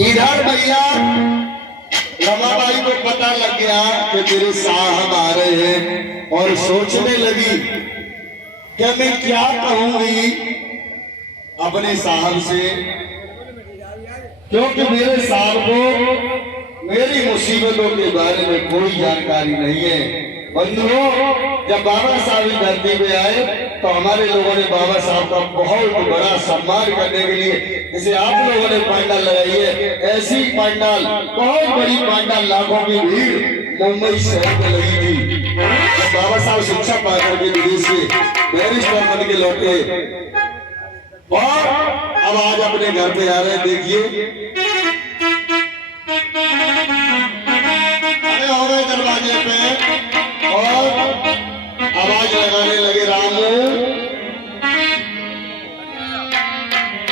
इधर भैया रमाबाई को पता लग गया कि तेरे साहब आ रहे हैं और सोचने लगी कि मैं क्या कहूंगी अपने साहब से, क्योंकि मेरे साहब को मेरी मुसीबतों के बारे में कोई जानकारी नहीं है। बंधुओं, जब बाबा साहब इस धरती पे आए तो हमारे लोगों ने बाबा साहब का बहुत बड़ा सम्मान करने के लिए, जैसे आप लोगों ने पंडाल लगाई है, ऐसी पंडाल, बहुत बड़ी पंडाल, लाखों की भीड़ मुंबई शहर में लगी थी। जब बाबा साहब शिक्षा पा करके विदेश से बैरिस्टर बन के लौटे और अब आज अपने घर पे आ रहे हैं, देखिए हो गए दरवाजे पे और आवाज लगाने लगे रामू,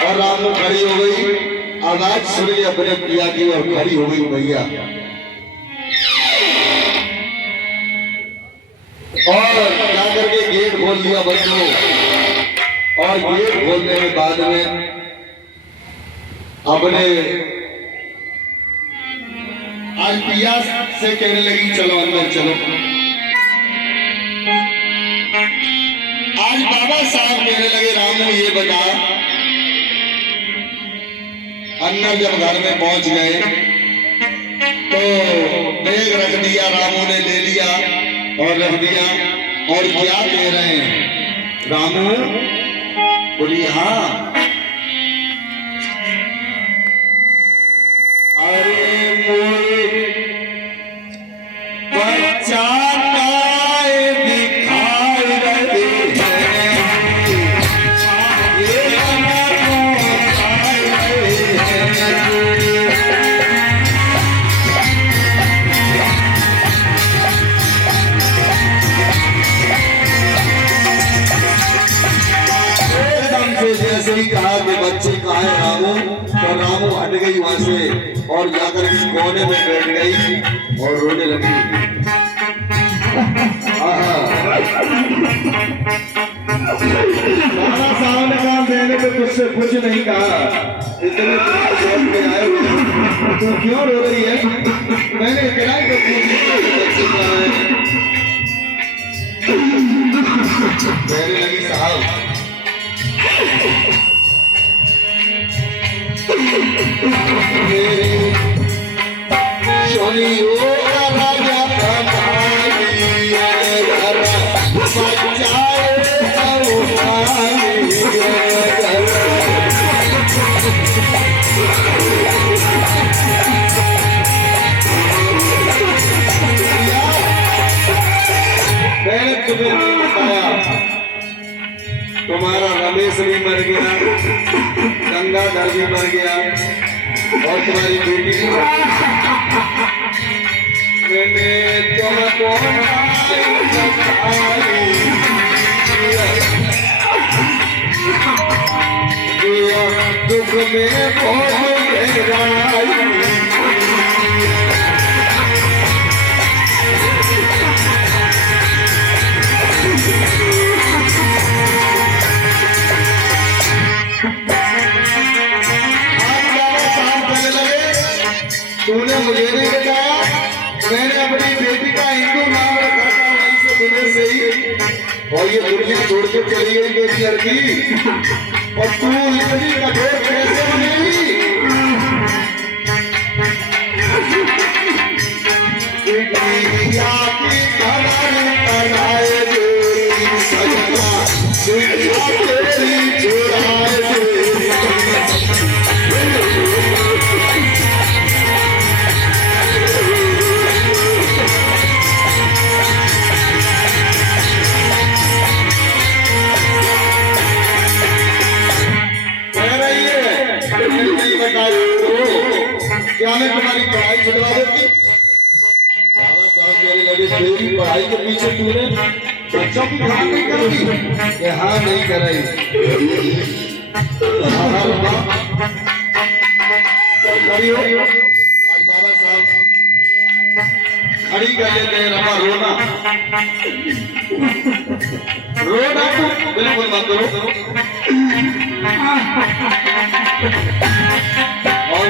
और रामू खड़ी हो गई, आवाज सुन के अपने पिया की और खड़ी हो गई भैया। और क्या करके गेट खोल दिया बच्चों, और गेट खोलने के बाद में अपने आज पिया से कहने लगी चलो अंदर चलो। आज बाबा साहब कहने लगे रामू ये बता, अंदर जब घर में पहुंच गए तो बैग रख दिया, रामू ने ले लिया और रख दिया, और क्या कह रहे हैं रामू, बोलिए हाँ। अरे मोरे बच्चा काय दिखाई रहे हैं, ये एकदम से जैसे ही कहा कि बच्चे कहाँ है रामू, तो रामू हट गई वहां से और जाकर के कोने में बैठ गई और रोने लगी। बाबा साहब ने कहा मैंने तो तुझसे कुछ नहीं कहा, इतने जोर पे आए तू क्यों रो रही है, मैंने इतना ही तो कहने लगी साहब मैंने तुम्हें नहीं बताया, तुम्हारा रमेश भी मर गया, गंगाधर भी मर गया और तुम्हारी बेटी भी मर गई। मैंने तुमको दुख में बहुत गहराई, तूने मुझे नहीं बताया, मैंने अपनी बेटी का हिंदू नाम रखा था वहीं से तुम्हें से ही, और ये दुनिया छोड़ के चली गई मेरी लड़की, और तू इतनी कठोर कैसे बनेगी। क्या मैं तुम्हारी पढ़ाई छुड़वा देती? बाबा साहब कहने लगे तेरी पढ़ाई के पीछे तूने बच्चों की ध्यान नहीं करती? हाँ नहीं कराई। खड़ी हो, आज बाबा साहब खड़ी कर लेते हैं, रमा रोना रोना तो बिल्कुल मत करो। और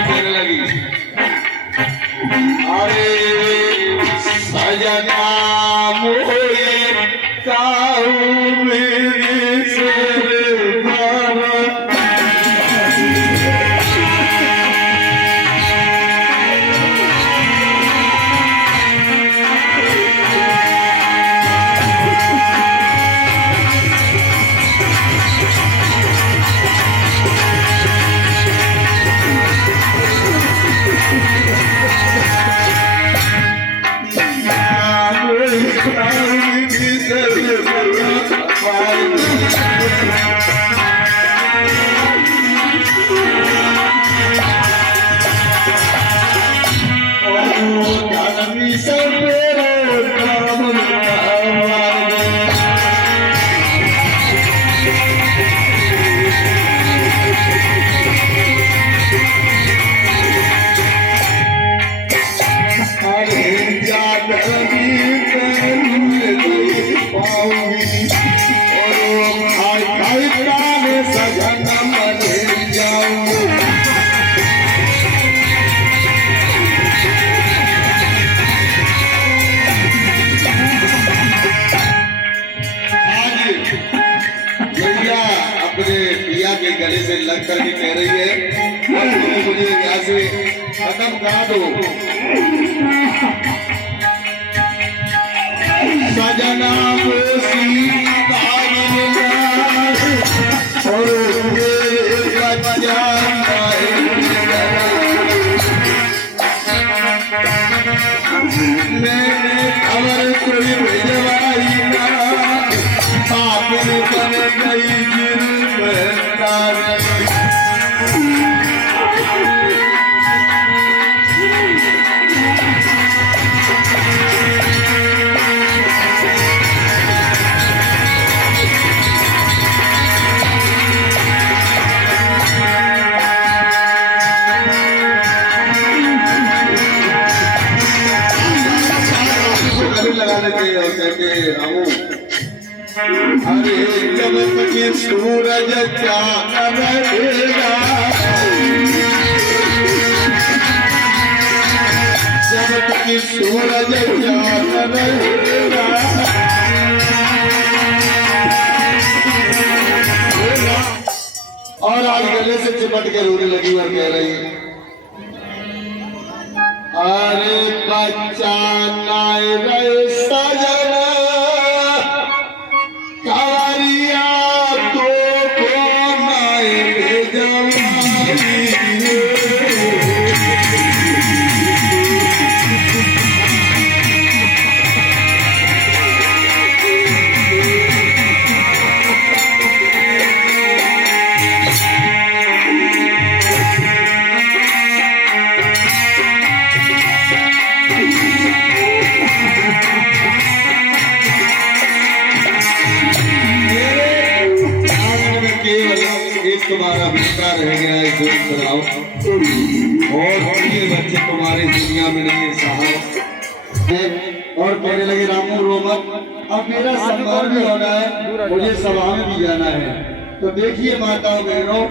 मुझे यहाँ से खत्म करा दो। सजना मैंने खबर कोई भिजवाई ना, आपने बन गई जिम्मेदार। लगा लेते और कहते रामू, अरे जब तक सूरज चांद रहेगा, जब तक सूरज चांद रहेगा, और आज गले से चिपट के रोने लगी और कह रही है, अरे बच्चा नाय रे सजना, कारिया तो को नाय जवानी। तुम्हारा बेटा रह गया है दोस्त बनाओ, और ये बच्चे तुम्हारी दुनिया में नहीं साहब। और कहने लगे रामू रोमन, अब मेरा सम्मान भी होना है, मुझे सभा में भी जाना है। तो देखिए माताओं बहनों,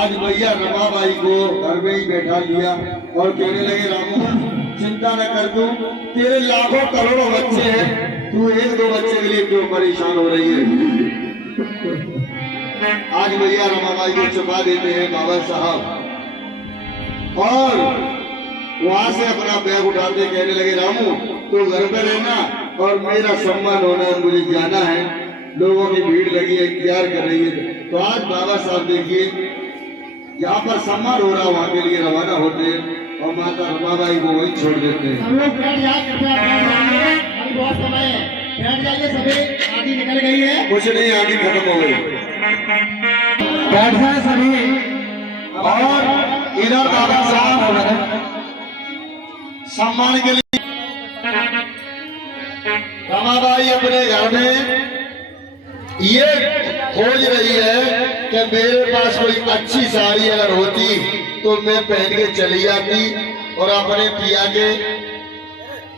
आज भैया रमाबाई को घर में ही बैठा लिया और कहने लगे रामू चिंता न कर, तू तेरे लाखों करोड़ों बच्चे हैं, तू एक दो बच्चे के लिए क्यों परेशान हो रही है। आज भैया रमाबाई को छुपा देते हैं बाबा साहब, और वहां से अपना बैग उठाते कहने लगे रामू तो घर पे रहना, और मेरा सम्मान होना है, मुझे जाना है, लोगों की भीड़ लगी है, इंतजार कर रही है। तो आज बाबा साहब देखिए जहाँ पर सम्मान हो रहा वहाँ के लिए रवाना होते हैं और माता रमाबाई को वही छोड़ देते हैं। हम लोग बहुत समय है, बैठ जाइए सभी, आदि निकल गई है, कुछ नहीं, आदि खत्म हो गई, बैठ जाए सभी। और इधर बाबा साहब सम्मान के लिए रमाबाई अपने घर में ये खोज रही है कि मेरे पास कोई अच्छी साड़ी अगर होती तो मैं पहन के चली जाती, और अपने पिया के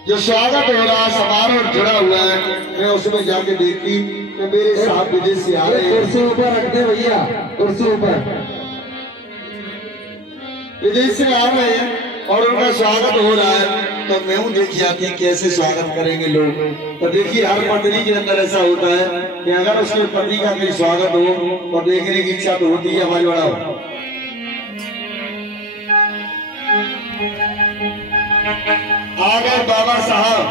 जो स्वागत हो रहा समारोह जुड़ा हुआ है मैं उसमें जाके देखती कि मेरे साथ विदेश से आ रहे हैं। कुर्सी ऊपर रखते भैया, कुर्सी ऊपर, विदेश से आ रहे हैं और उनका स्वागत हो रहा है, तो मैं हूँ देख जाती कैसे स्वागत करेंगे लोग। तो देखिए हर पत्नी के अंदर ऐसा होता है कि अगर उसके पति का कोई स्वागत हो तो देखने की इच्छा तो होती है। आवाज बढ़ाओ। आगे बाबा साहब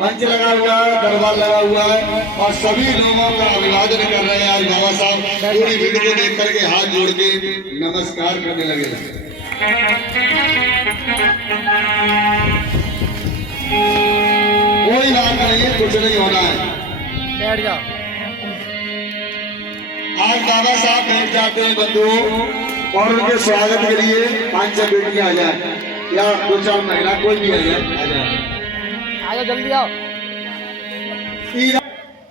मंच लगा हुआ है, दरबार लगा हुआ है, और सभी लोगों का अभिवादन कर रहे हैं। आज बाबा साहब पूरी भीड़ को देख करके हाथ जोड़ के नमस्कार करने लगे। कोई बात नहीं है, कुछ नहीं होना है, बैठ जाओ। आज बाबा साहब बैठ जाते हैं बंधुओं, और उनके स्वागत के लिए 5-6 बेटियां आ जाए या 2-4 महिला, कोई भी आ जाए, आ जाओ जल्दी आओ।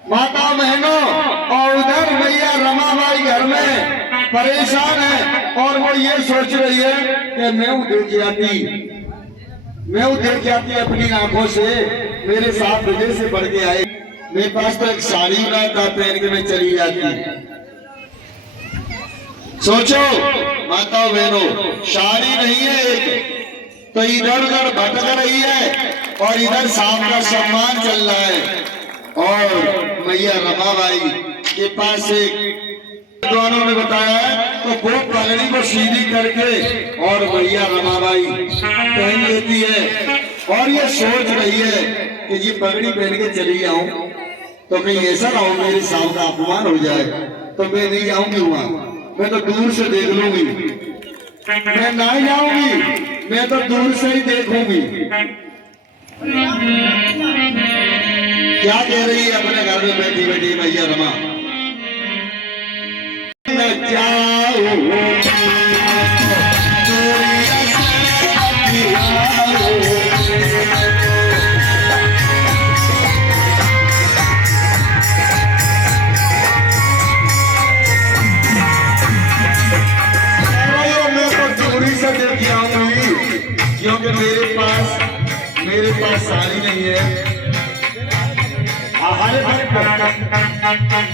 माता बहनों, और उधर भैया रमाबाई घर में परेशान है, और वो ये सोच रही है कि मैं देख जाती अपनी आंखों से, मेरे साथ वजह से बढ़ के आए, मेरे पास तो एक साड़ी ना था, पहन के मैं चली जाती। सोचो माता बहनों, साड़ी नहीं है एक, तो इधर उधर भटक रही है, और इधर साहब का सम्मान चल रहा है, और मैया रमाबाई के पास एक विद्वानों ने बताया तो वो पगड़ी को सीधी करके और भैया रमाबाई पहन लेती है और ये सोच रही है कि ये पगड़ी पहन के चली जाऊं तो कहीं ऐसा ना हो मेरे साहब का अपमान हो जाए, तो मैं नहीं जाऊंगी वहां, मैं तो दूर से देख लूंगी, मैं नहीं जाऊंगी, मैं तो दूर से ही देखूंगी। क्या कह रही है अपने घर में बैठी बैठी भैया रमा, न जाऊं क्योंकि मेरे पास साड़ी नहीं है।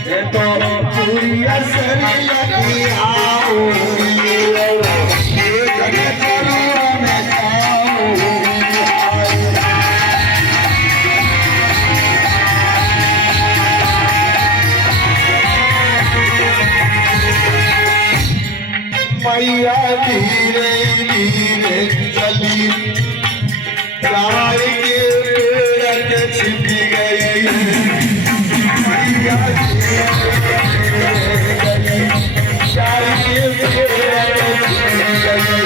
ये तो चूड़िया सरिया की आऊंगी, ये घने चलूं मैं जाऊंगी। मैया धीरे धीरे चली, चाय के पेड़ के छिप गई, मैया धीरे धीरे चली, चाय के पेड़ के छिप गई।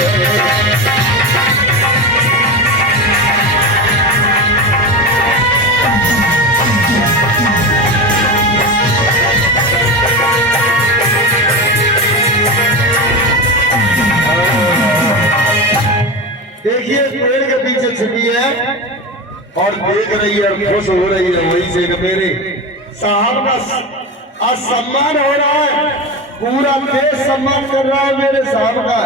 देखिए पेड़ के पीछे छिपी है और देख रही है, खुश हो रही है वहीं से कि मेरे साहब का सम्मान हो रहा है, पूरा देश सम्मान कर रहा है मेरे साहब का।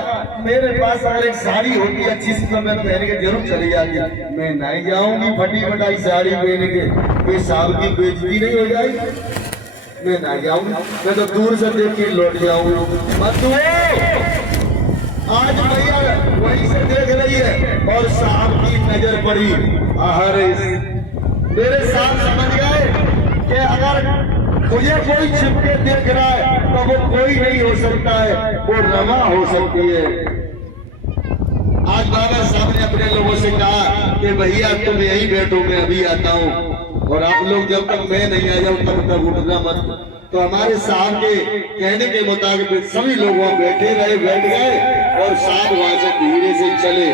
मेरे पास अगर एक साड़ी होती अच्छी सी तो मैं पहन के जरूर चली जाती, मैं नहीं जाऊंगी फटी फटाई साड़ी पहन के, ये साहब की बेइज्जती नहीं हो जाएगी, मैं नहीं जाऊंगी, मैं तो दूर से देख के लौट जाऊंगी। मत आज भैया वहीं से देख रही है और साहब की नजर पड़ी, अरे मेरे साहब समझ गए कि अगर मुझे कोई छिपके देख रहा है तो वो कोई नहीं हो सकता है, वो रमा हो सकती है। आज बाबा साहब ने अपने लोगों से कहा कि भैया तुम यहीं बैठो, मैं अभी आता हूँ, और आप लोग जब तक मैं नहीं आ जाऊँ तब तक उठना मत। तो हमारे साहब के कहने के मुताबिक सभी लोग वहां बैठ गए और साहब वहां से धीरे से चले।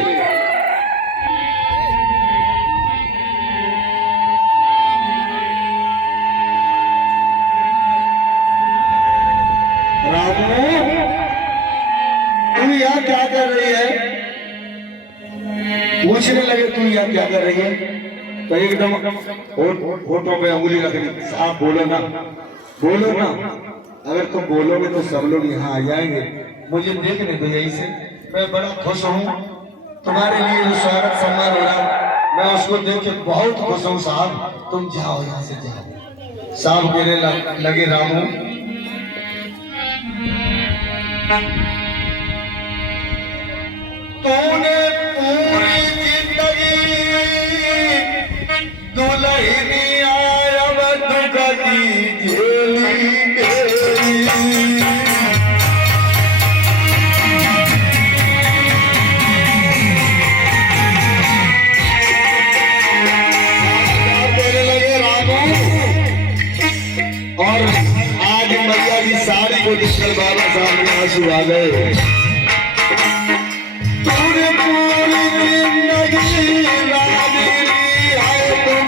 रामू तू यहाँ क्या कर रही है? पूछने लगे तू यहाँ क्या कर रही है, तो एकदम होठों पे उंगली रखनी, साहब बोलो ना, बोलो ना, अगर तुम बोलोगे तो सब लोग यहाँ आ जाएंगे, मुझे देखने दो यहीं से, मैं बड़ा खुश हूँ तुम्हारे लिए जो स्वागत सम्मान हो रहा, मैं उसको देख के बहुत खुश हूँ। साहब तुम जाओ यहाँ से जाओ। साहब कहने लगे रामू तूने पूरी जिंदगी दुल्हनी आया दुखती झेली और आज मैया की साड़ी को देखकर बाबा साहब में आंसू आ गए। पूरी पूरी जिंदगी राजनी है तुम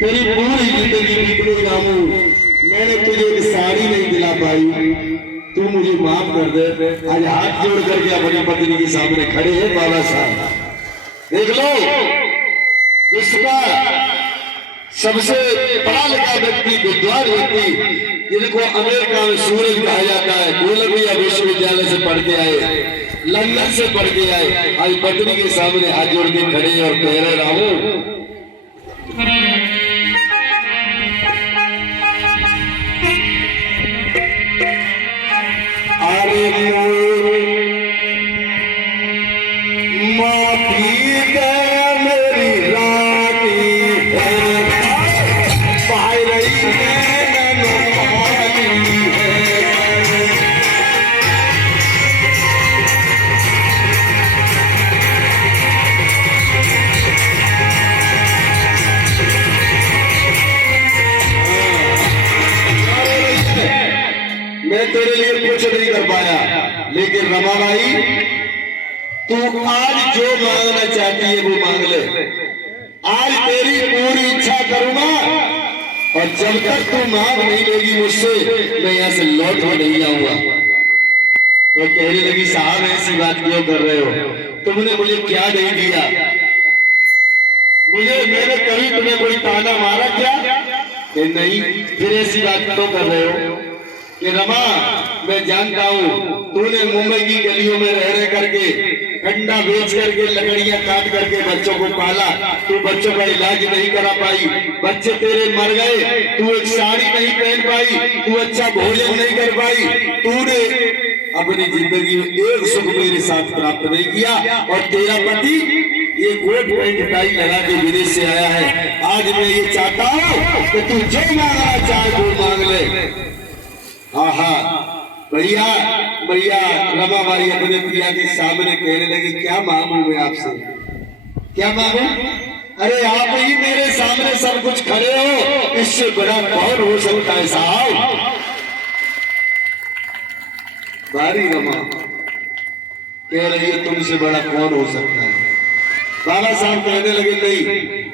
तेरी पूरी जिंदगी बीत गई रामू, मैंने तुझे एक साड़ी नहीं दिला पाई, तू मुझे माफ कर दे। आज हाथ जोड़ करके अपनी पत्नी के सामने खड़े हैं बाबा साहब। देख लो, विश्व का सबसे पढ़ा लिखा व्यक्ति, विद्वान व्यक्ति, जिनको अमेरिका में सूरज कहा जाता है, कोलंबिया विश्वविद्यालय से पढ़ के आए, लंदन से पढ़ के आए, आज पत्नी के सामने हाथ जोड़ के खड़े और कह रहे रामू, माफी दे मेरी रानी है, पाई रही है नौपानी है। मैं तेरे लिए कुछ नहीं कर पाया, लेकिन रमाबाई तू आज जो मांगना चाहती है वो मांग ले। आज तेरी पूरी इच्छा करूंगा, और जब तक तू मांग नहीं लेगी मुझसे, मैं यहाँ से लौट कर नहीं आऊंगा। तो कहने लगी, साहब ऐसी बात क्यों कर रहे हो, तुमने मुझे क्या नहीं दिया, मैंने कभी तुम्हें कोई ताना मारा क्या? कि नहीं। फिर ऐसी बात क्यों कर रहे हो? कि रमा, मैं जानता हूँ तूने मुंबई की गलियों में रह करके, अंडा बेच करके, लकड़ियां काट करके बच्चों को पाला, तू बच्चों का इलाज नहीं करा पाई, बच्चे तेरे मर गए, तू एक साड़ी नहीं पहन पाई, तू अच्छा भोजन नहीं कर पाई, तूने अपनी जिंदगी में एक सुख मेरे साथ प्राप्त नहीं किया। और तेरा पति ये कोट पैंट टाई लगा के विदेश से आया है। आज मैं ये चाहता हूँ कि तू जो मांगना चाहे वो मांग ले। आहा, भैया भैया रमाबाई अपने पिया के सामने कहने लगी, क्या मांगू मैं आपसे, क्या मांगू? अरे आप ही मेरे सामने सब कुछ खड़े हो, इससे बड़ा कौन हो सकता है साहब? बारी रमा कह रही है, तुमसे बड़ा कौन हो सकता है? बाबा साहब कहने लगे, नहीं,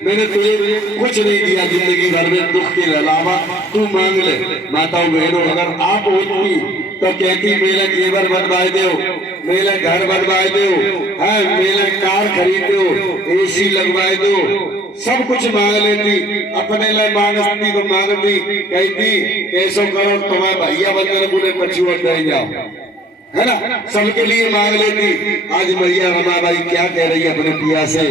मैंने तुझे कुछ नहीं दिया जिंदगी भर में दुख के अलावा, तू मांग ले। माताओं बहनों, अगर आप होती तो कहती मेरा जेवर बनवाए दो, मेरा घर बनवाए दो, मेरा कार खरीद दो, एसी लगवाए दो, सब कुछ मांग लेती। अपने लिए मांगती तो मांगती, कहती कैसो करो तुम्हारे भैया बंदर बोले पछुआ रह जाओ, है ना, सबके लिए मांग लेती। आज भैया रमाबाई क्या कह रही है अपने पिया से?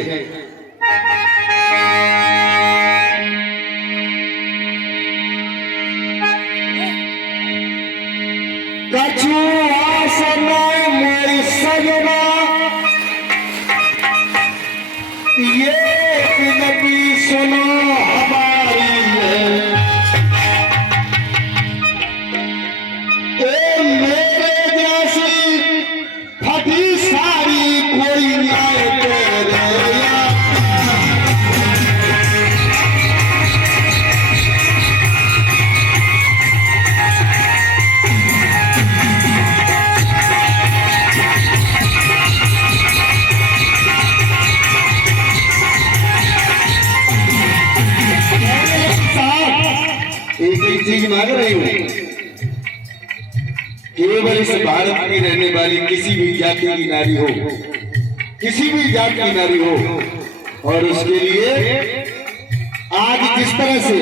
कछुआ सुना मेरी सजना, ये विनती सुनो हमारी है, मेरे जैसी फटी साड़ी कोई ना तेरे। एक चीज मांग रही हूँ, केवल इस भारत में रहने वाली किसी भी जाति की नारी हो, किसी भी जाति की नारी हो, और उसके लिए आज जिस तरह से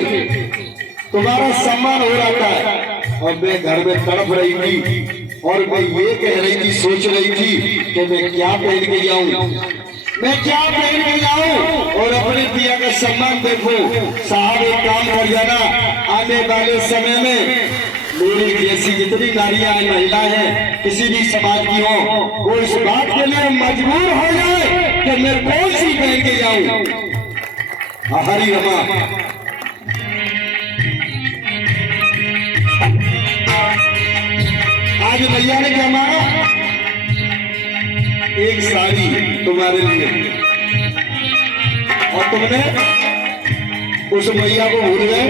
तुम्हारा सम्मान हो रहा था, और मैं घर में तड़प रही थी, और मैं ये कह रही थी, सोच रही थी कि मैं क्या पहन के जाऊं, मैं क्या पहन के जाऊं, और अपने पिया का सम्मान देखो। साहब एक काम कर जाना, आने वाले समय में मेरी जैसी जितनी नारियां हैं, महिलाएं हैं, किसी भी समाज की हो, वो इस बात के लिए मजबूर हो जाए कि मैं कौन सी पहन के जाऊं। हरी रमा, आज भैया ने क्या मांगा? एक साड़ी तुम्हारे लिए, और तुमने उस मैया को भूल गए,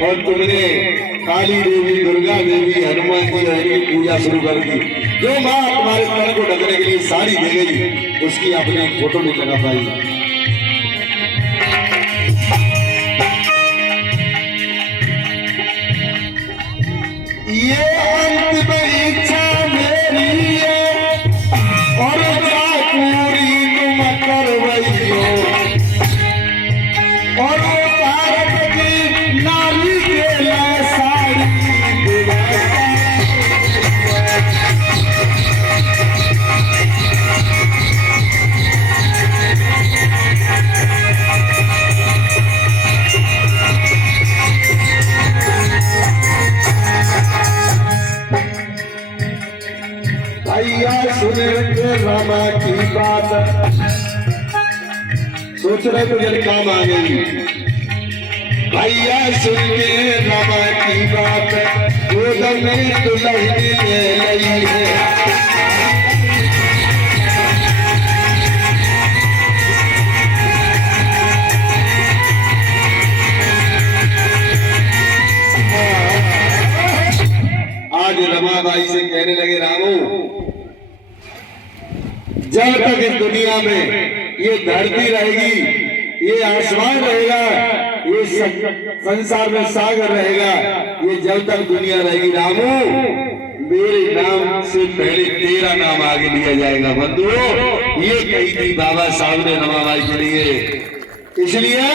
और तुमने काली देवी, दुर्गा देवी, हनुमान जी की पूजा शुरू कर दी। जो माँ तुम्हारे तन को ढकने के लिए साड़ी दे गई, उसकी आपने फोटो नहीं लगा पाई। खुश रहे तो जन काम आ गई। भैया सुन के रमा की बात गोद में दुल्हन ले लई है। आज रमाबाई से कहने लगे रामू, जब तक इस दुनिया में ये धरती रहेगी, ये आसमान रहेगा, ये संसार में सागर रहेगा, ये जब तक दुनिया रहेगी रामू, मेरे नाम से पहले तेरा नाम आगे लिया जाएगा। बंधुओं, ये कही थी बाबा साहब ने रमाबाई के लिए। इसलिए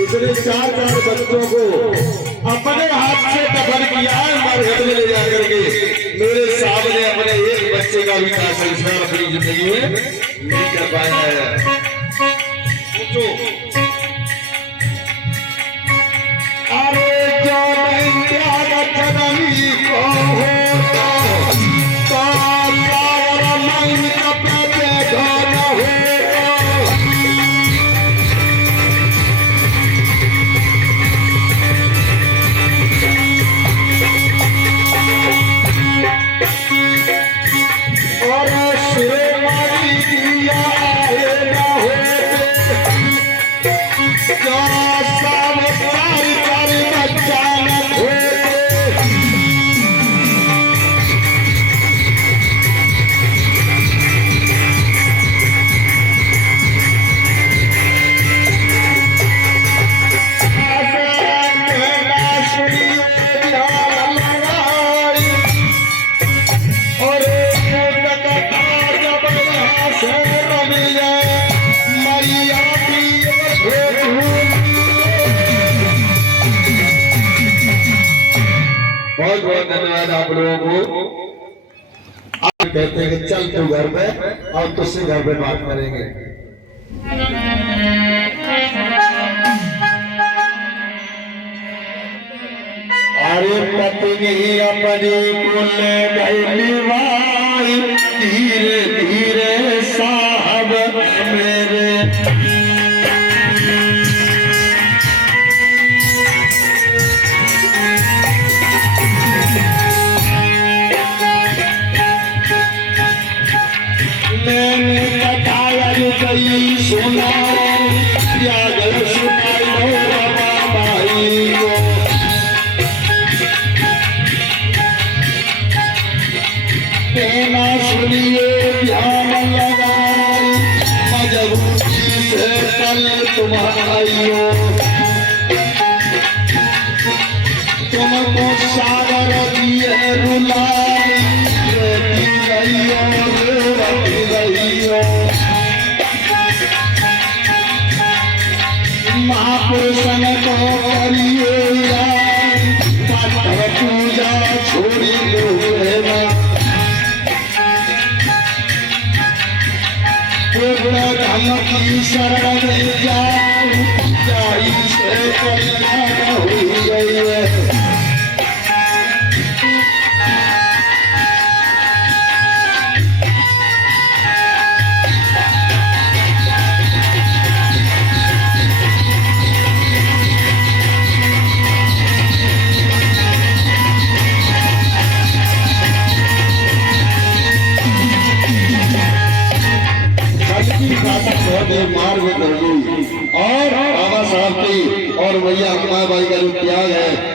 इसने चार बच्चों को अपने हाथ से दफन किया है, मरघट में ले जाकर के। मेरे साहब ने अपने एक बच्चे का भी संस्कार अपनी जिंदगी में नहीं कर पाया है। अरे जो नहीं त्याग जननी को होता तो मन कपड़े धोना होता। बहुत बहुत धन्यवाद आप लोगों को। आप कहते हैं कि चल तू घर पे और तुझसे घर पे बात करेंगे। अरे पत्नी अपनी कुल गई धीरे धीरे साहब मेरे। मैंने बताया गई सुना त्याग सुनाई रमाबाई को। कहना सुनिए ध्यान लगाई मजबूती से कल तुम्हारी हो। तुमको सागर दिए रुलाई रोती गई रोती गई हो। महापुरुषन को करिए पत्थर पूजा छोड़ी दो धर्म की शरण में जाऊं जाई से कल्याण हो गई है। शासक बहुत मार में दौड़ी और बाबा साहब की और भैया अम्मा बाई का जो त्याग है